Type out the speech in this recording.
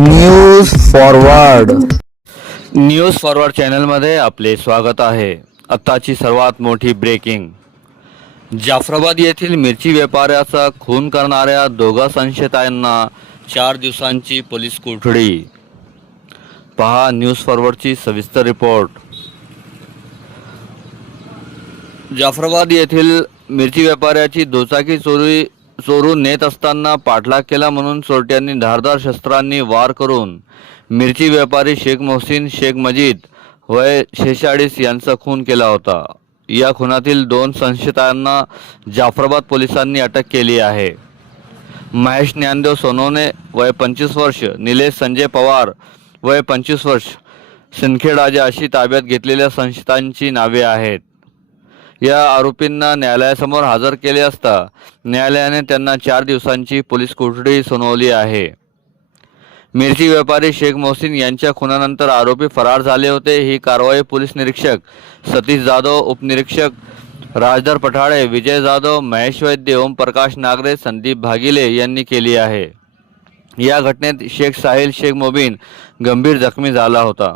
News forward चॅनलमध्ये आपले स्वागत आहे। आताची सर्वात मोठी ब्रेकिंग। जाफराबाद येथील मिरची व्यापाऱ्याचा खून करणाऱ्या दोघा संशयितांना 4 दिवसांची पोलीस कोठडी। पहा न्यूज फॉरवर्डची सविस्तर रिपोर्ट। जाफराबाद येथील मिरची व्यापाऱ्याची दुचाकी चोरून नेत असताना पाठलाग केला म्हणून चोरट्यांनी धारदार शस्त्रांनी वार करून मिरची व्यापारी शेख मोहसिन शेख मजीद वय 46 यांचा खून केला होता। या खुनातील 2 संशयितांना जाफराबाद पोलिसांनी अटक केली आहे। महेश ज्ञानदेव सोनवणे वय 25 वर्ष, निलेश संजय पवार वय 25 वर्ष, सिंदखेडराजा अशी ताब्यात घेतलेल्या संशयितांची नावे आहेत। या आरोपींना न्यायालयासमोर हजर केले असता न्यायालयाने त्यांना 4 दिवसांची पोलीस कोठडी सुनावली आहे। मिरची व्यापारी शेख मोहसिन यांच्या खुनानंतर आरोपी फरार झाले होते। ही कारवाई पोलीस निरीक्षक सतीश जाधव, उपनिरीक्षक राजधर पठाळे, विजय जाधव, महेश वैद्य, ओम प्रकाश नागरे, संदीप भागिले यांनी केली आहे। या घटनेत शेख साहिल शेख मोबीन गंभीर जखमी झाला होता।